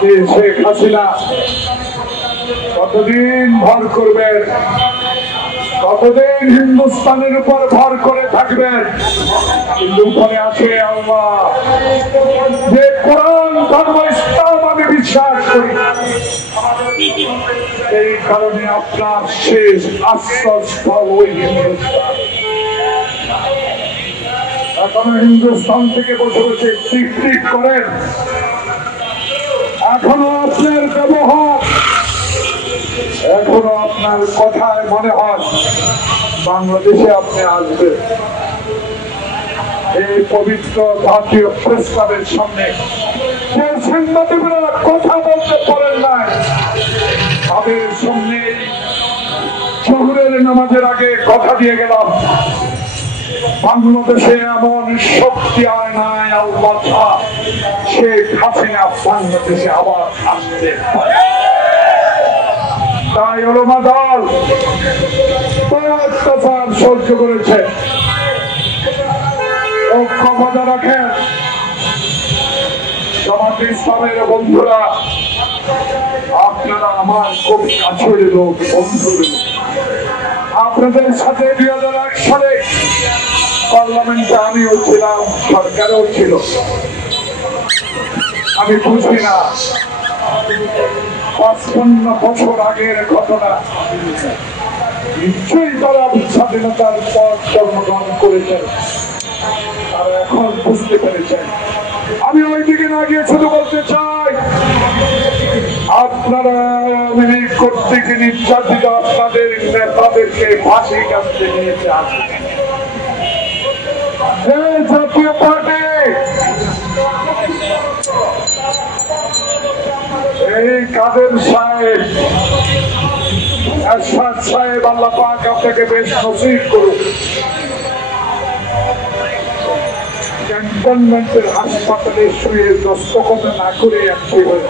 শেখ হাসিনা কতদিন ভর করবেন, কতদিন হিন্দুস্তানের উপর ভর করে থাকবেন? কিন্তু উপরে আছে আল্লাহ, যে কোরআন ধর্ম ইসলাম আমি বিশ্বাস করি। এই কারণে আপনার শেষ আশ্রয়স্থল ওই হিন্দুস্তান। এখনো হিন্দুস্তান থেকে বসে বসে টিক টিক করেন। এখনো আপনার ব্যবহার, এখনো আপনার কথায় মনে হয় বাংলাদেশে আপনি আসবেন। এই পবিত্র জাতীয় প্রেস ক্লাবের সামনে যে সাংবাদিকরা কথা বলতে পারেন না, তাদের সামনে জোহরের নামাজের আগে কথা দিয়ে গেলাম, বাংলাদেশে এমন শক্তি আর নাই আল্লাহ, শেখ হাসিনা বাংলাদেশে আবার আসতে পারে। তাই ওলামা দল অত্যাচার সহ্য করেছে, ঐক্য বজায় রাখেন। জামাতে ইসলামের বন্ধুরা, আপনারা আমার খুব কাছের লোক, বন্ধু। আপনাদের সাথে 2001 সালে পার্লামেন্টে আমিও ছিলাম, সরকারও ছিল। আমি বুঝি না 55 বছর আগের ঘটনা। নিশ্চয়ই তারা স্বাধীনতার পর জন্মগ্রহণ করেছেন, তারা এখন বুঝতে পেরেছেন। আমি ওই দিকে না গিয়ে শুধু বলতে চাই, আপনারা করতে গিয়ে নির্যাতিত আপনাদের নেতাদেরকে ফাঁসি কাটতে নিয়েছে। জাতীয় পার্টি এই কাদের সাহেব, এরশাদ সাহেব, আল্লাহ পাক আপনাকে বেশ নসিব করুন। ক্যান্টনমেন্টের হাসপাতালে শুয়ে দস্তখত না করে একটি হয়ে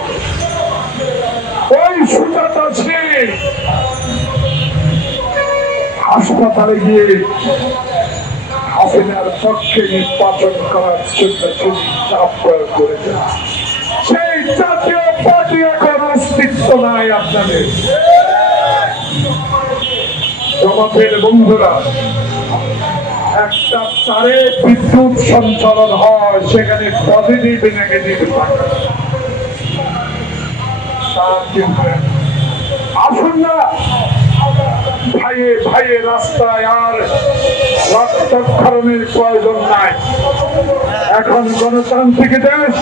ওই সুজাতা সিং হাসপাতালে গিয়ে হাসিনার পক্ষে নির্বাচন করার জন্য চাপ প্রয়োগ করেছেন। সেই জাতীয় পার্টি এখন অস্তিত্ব নাই আপনাদের। জমাতের বন্ধুরা, একটা তারে বিদ্যুৎ সঞ্চালন হয়, সেখানে পজিটিভ নেগেটিভ থাকে। আসুন না ভাইয়ে ভাইয়ে রাস্তায় আর রক্তক্ষরণের প্রয়োজন নাই। এখন গণতান্ত্রিক দেশ,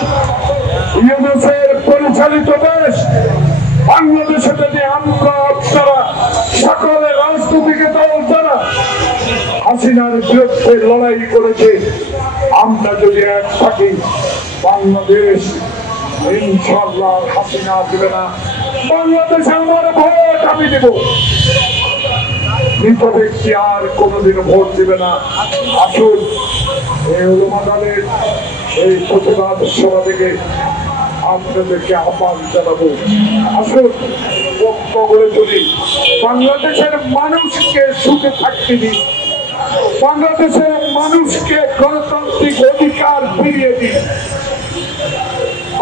ইউনিসেফ পরিচালিত দেশ। বাংলাদেশে যদি আমরা আপনারা সকলে রাজনৈতিক দল যারা হাসিনার বিরুদ্ধে লড়াই করেছে, আমরা যদি এক থাকি, বাংলাদেশ ইনশাআল্লাহ হাসিনা দিবে না। বাংলাদেশে আমার ভোট আমি দেব, মৃত ব্যক্তি আর কোনোদিন ভোট দিবে না। আসুন এই উলামা দলের এই প্রতিবাদ সভা থেকে আপনাদেরকে আহ্বান জানাবো। আসুন ঐক্য গড়ে তুলি, বাংলাদেশের মানুষকে সুখে থাকতে দিন, বাংলাদেশের মানুষকে গণতান্ত্রিক অধিকার ফিরিয়ে দিন।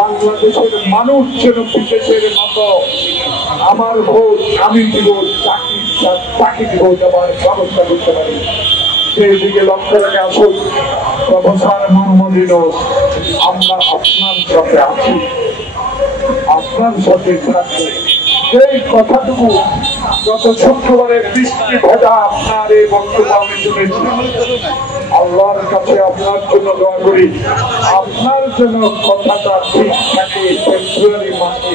বাংলাদেশের মানুষ যেন বিদেশের মতো আমার ভোট আমি দিব, চাকরি দিব যাবার ব্যবস্থা করতে পারি, সেই দিকে লক্ষ্য রেখে আসুন। প্রফেসর মোহাম্মদ ইউনূস, আমরা আপনার সাথে আছি, আপনার সাথে থাকবে। এই কথাটুকু গত শুক্রবারের বৃষ্টি ভেজা আপনার এই বক্তব্য আমি শুনেছি। আল্লাহর কাছে আপনার জন্য দোয়া করি, আপনার জন্য কথাটা ঠিক থাকে ফেব্রুয়ারি মাসে।